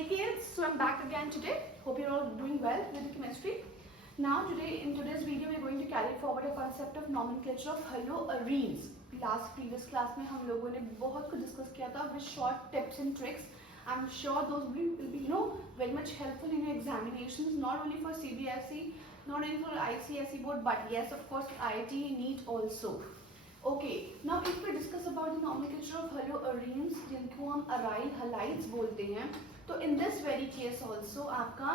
Hey kids, so I'm back again today. Hope you're all doing well with chemistry. Now in today's video we're going to carry forward a concept of nomenclature of haloarenes. Previous class में हम लोगों ने बहुत कुछ discuss किया था with short tips and tricks. I'm sure those will be very much helpful in your examinations, not only for CBSE, not only for ICSE board, but yes, of course, IIT NEET also. Okay, now if we discuss about the nomenclature of haloarenes, जिनको हम aryl halides बोलते हैं, तो in this very case also आपका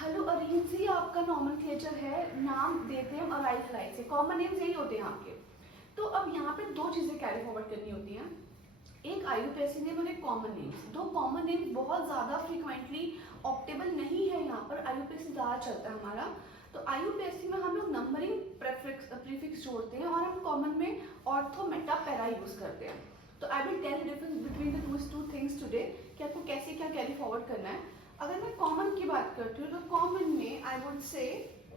haloarenes ही आपका nomenclature है, नाम देते हैं हम aryl halides से, common names यही होते हैं आपके. तो अब यहाँ पे दो चीजें कैरी फॉरवर्ड करनी होती हैं, एक IUPAC नेम और एक कॉमन नेम्स. दो कॉमन नेम बहुत ज्यादा फ्रीक्वेंटली ऑप्टेबल नहीं है, यहाँ पर IUPAC ज्यादा चलता है हमारा. तो IUPAC में हम लोग नंबरिंग प्रीफिक्स जोड़ते हैं और हम कॉमन में ऑर्थो मेटा पैरा यूज करते हैं. तो I will tell difference between the two things today कि आपको कैसे क्या कैरी फॉरवर्ड करना है. अगर मैं कॉमन की बात करती हूँ तो कॉमन में I would say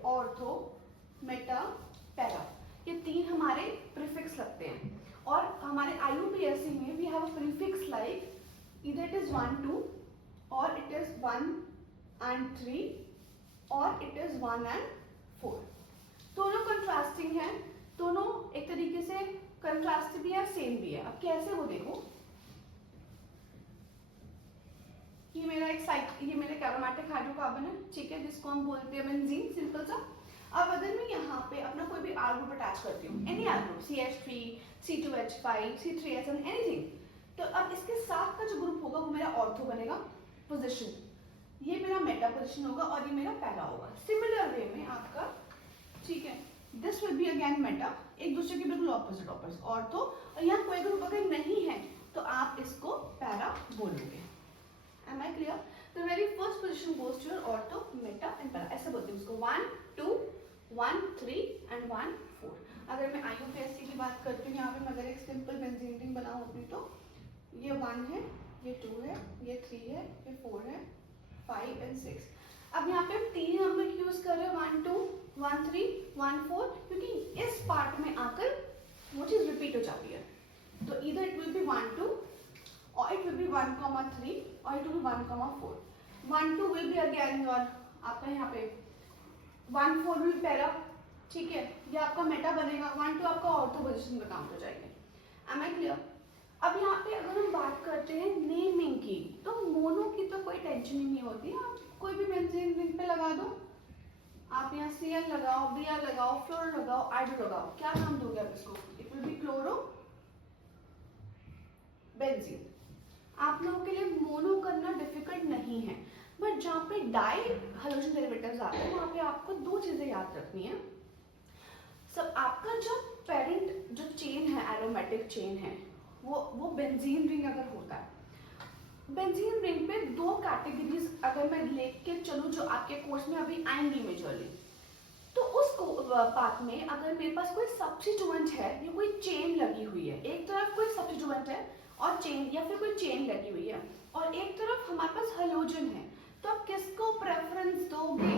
ortho Meta para, ये तीन हमारे प्रीफिक्स लगते हैं. और हमारे IUPAC में we have a prefix like either it is 1 2 और इट इज 1 and 3 और इट इज 1 and 4. दोनों कंट्रास्टिंग है, दोनों एक तरीके से कंट्रास्ट भी है, सेम भी है. अब कैसे वो देखो, ये मेरा ये मेरा एरोमेटिक हाइड्रोकार्बन है, ठीक है, जिसको हम बोलते हैं बेंजीन, सिंपल सा. अब अगर मैं यहाँ पे अपना कोई भी आर ग्रुप अटैच करती हूँ, any are group, CH3, C2H5, C3SN, anything, तो अब इसके साथ का जो ग्रुप होगा वो मेरा ऑर्थो बनेगा पोजीशन, ये मेरा मेटा पोजीशन होगा और ये मेरा पैरा होगा. सिमिलर वे में आपका, ठीक है, this will be again Meta, एक दूसरे के बिल्कुल ऑपोजिट ऑर्थो. और यहाँ कोई ग्रुप अगर नहीं है तो आप इसको पैरा बोलोगे. Am I clear? The very first position goes to your ortho, meta and para. ऐसे बोलते हैं उसको 1 2 1 3 and 1 4. अगर मैं IUPAC की बात करती हूँ, यहाँ पे मैं अगर एक सिंपल बेंजीन रिंग बना होती तो ये 1 है, ये 2 है, ये 3 है, ये 4 है, 5 and 6. अब यहाँ पे हम तीन नंबर यूज कर रहे हैं, 1 2 1 3 1 4, क्योंकि इस पार्ट में आकर वो चीज रिपीट हो जाती है. तो इधर it will be 1 2 or it will be 1,3 or it will be 1,4. 1 2 will be again your आपका यहाँ पे 1 4 will पैरा, ठीक है, ये आपका मेटा बनेगा. 1 2 आपका ऑर्थो पोजीशन में काउंट हो जाएंगे. Am I clear? अब यहाँ पे अगर हम बात करते हैं नेमिंग की, तो मोनो की तो कोई टेंशन ही नहीं होती. आप कोई भी बेंजीन रिंग पे लगा दो, आप यहाँ Cl लगाओ, Br लगाओ, फ्लोर लगाओ, आइडो लगाओ, क्या नाम दोगे आप इसको? It will be chloro benzene. आप लोगों के लिए मोनो करना डिफिकल्ट नहीं है, बट जहाँ पे डाई हाइड्रोजन डेरिवेटिव्स आते हैं वहाँ पे आपको दो चीजें याद रखनी है. सब आपका जो पेरेंट जो चेन है, एरोमेटिक चेन है, वो बेंजीन रिंग अगर होता है, बेंजीन रिंग पे दो कैटेगरीज अगर मैं लेके चलूँ जो आपके कोर्स में अभी आएंगी मेजरली, तो उस पार्ट में अगर मेरे पास कोई सब्स्टिट्यूएंट है या कोई चेन लगी हुई है, एक तरफ कोई सब्स्टिट्यूएंट है और चेन या फिर कोई चेन लगी हुई है और एक तरफ हमारे पास हैलोजन है, तो आप किसको प्रेफरेंस दोगे?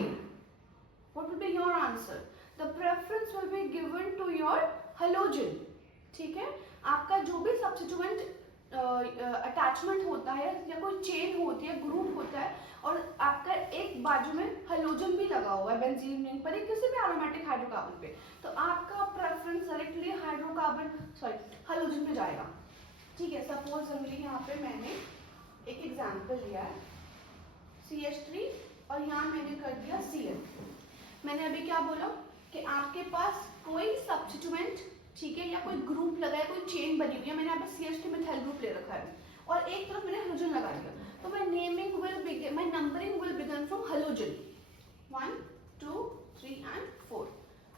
What will be your answer? The preference will be given to your halogen. ठीक है, आपका जो भी सब्स्टिट्यूएंट अटैचमेंट होता है या कोई चेन होती है, ग्रुप होता है, और आपका एक बाजू में हैलोजन भी लगा हुआ है बेंजीन रिंग पर, किसी भी एरोमेटिक हाइड्रोकार्बन पे, तो आपका प्रेफरेंस डायरेक्टली हैलोजन पे जाएगा. ठीक है, सपोज जनरली यहाँ पे मैंने एक एग्जांपल लिया है CH3 और यहाँ मैंने कर दिया Cl. मैंने अभी क्या बोला कि आपके पास कोई सब्स्टिट्यूएंट, ठीक है, या कोई ग्रुप लगा है, कोई चेन बनी हुई है, मैंने यहाँ पे CH3 मिथाइल ग्रुप ले रखा है और एक तरफ मैंने हाइड्रोजन लगा दिया, तो my naming will begin, my numbering will begin from hydrogen 1 2 3 and 4.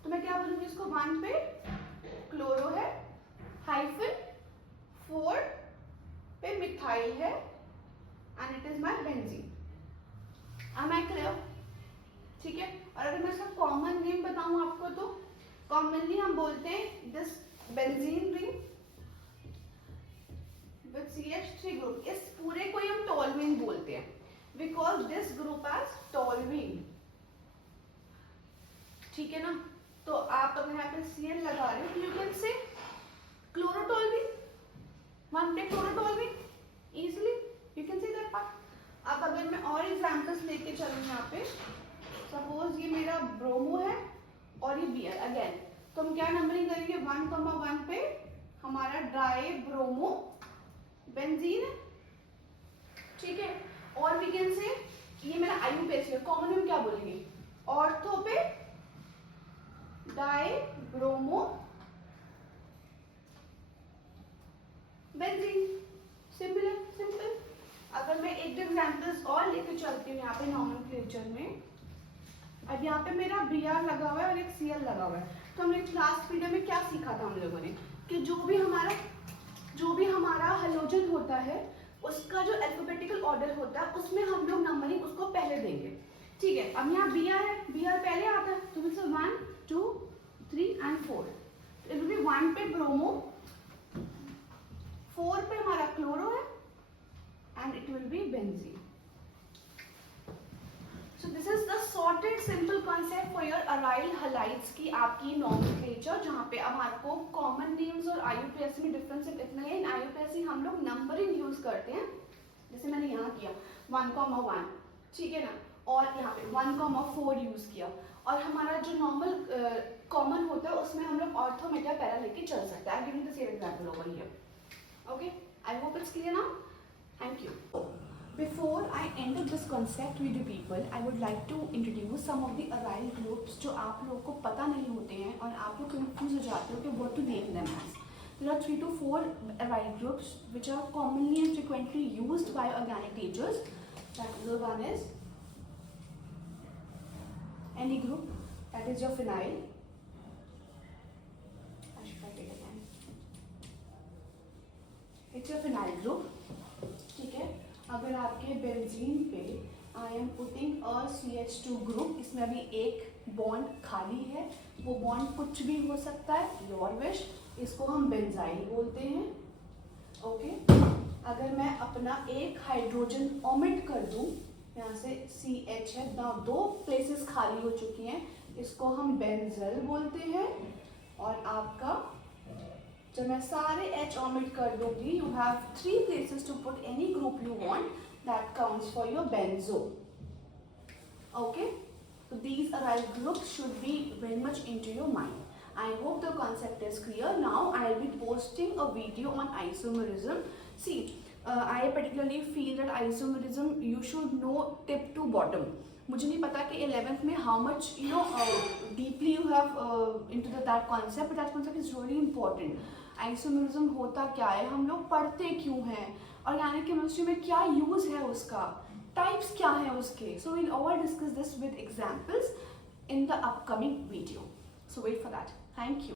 तो मैं क्या बोलूँगी इसको, 1 पे क्लोरो है, हाइफन 4 पे मिथाइल है and it is my benzene. Am I clear? ठीक है. और अगर मैं इसका कॉमन नेम बताऊं आपको, तो कॉमनली हम बोलते हैं this benzene ring with CH3 group, इस पूरे को ही हम टॉल्यूइन बोलते हैं. We call this group as toluene. ठीक है ना. तो आप अगर यहाँ पे Cl लगा रहे हो, यू कैन से क्लोरोटॉल्यूइन, 1 पे chlorotoluene, easily you can say that part. अब अगर और एग्जाम्पल्स लेके चलूँ यहाँ पे। सपोज ये मेरा ब्रोमो है और ये Br अगेन, तो हम क्या नंबरिंग करेंगे, 1,1 पे हमारा ड्राई ब्रोमो बेंजीन है, ठीक है। और वी कैन से ये मेरा IUPAC है, कॉमन में क्या बोलेंगे, ऑर्थो पे डाई ब्रोमो बेंजीन। सिंपल है, सिंपल। अगर मैं एक एग्जाम्पल्स और लेके चलती हूँ यहाँ पे नॉमेनक्लेचर में, अब यहाँ पे मेरा Br लगा हुआ है और एक Cl लगा हुआ है। तो हमने लास्ट पीरियड में क्या सीखा था हम लोगों ने, कि जो भी हमारा हेलोजन होता है उसका जो अल्फाबेटिकल ऑर्डर होता है उसमें हम लोग नंबरिंग उसको पहले देंगे, ठीक है। अब यहाँ Br है, Br पहले आता है, तो it's 1 2 3 and 4। It will be 1 पे ब्रोमो, 4 पे हमारा क्लोरो है and it will be benzene. So this is the sorted simple concept for your aryl halides की आपकी nomenclature, जहाँ पे अब आपको common names और IUPAC में डिफरेंस इतना है। इन IUPAC हम लोग नंबरिंग यूज करते हैं, जैसे मैंने यहाँ किया 1,1, ठीक है ना, और यहाँ पे 1,4 यूज किया। और हमारा जो नॉर्मल कॉमन होता है उसमें हम लोग ऑर्थो मेटा पैरा लेके चल सकते हैं। I give you the same example over here. Okay, I hope it's clear now. Thank you. Before I end up this concept with you people, I would like to introduce some of the aryl groups जो आप लोगों को पता नहीं होते हैं और आप लोग confuse हो जाते हो कि what to name them as. There are 3 to 4 aryl groups which are commonly and frequently used by organic teachers. That is, one is any group, that is your phenyl. I should write it again. It's your phenyl group, ठीक है। अगर आपके benzene पे I am putting a CH2 group, इसमें अभी एक bond खाली है, वो बॉन्ड कुछ भी हो सकता है, योर विश, इसको हम बेंजाइल बोलते हैं, ओके। अगर मैं अपना एक हाइड्रोजन ओमिट कर दूं, यहाँ से CH है ना, 2 प्लेसेस खाली हो चुकी हैं, इसको हम बेंजल बोलते हैं। और आपका जब मैं सारे H omit कर दूंगी, you have 3 places to put any group you want, that counts for your benzo. Okay, so these aryl groups should be very much into your mind. I hope the concept is clear. Now I will be posting a video on isomerism. See, I particularly feel that isomerism you should know tip to bottom. मुझे नहीं पता कि 11th में how much deeply you have into that concept, but that concept is really important. Isomerism होता क्या है, हम लोग पढ़ते क्यों हैं, ऑर्गेनिक केमिस्ट्री में क्या यूज है उसका, टाइप्स क्या है उसके। So will all discuss this with examples in the upcoming video. So wait for that. Thank you.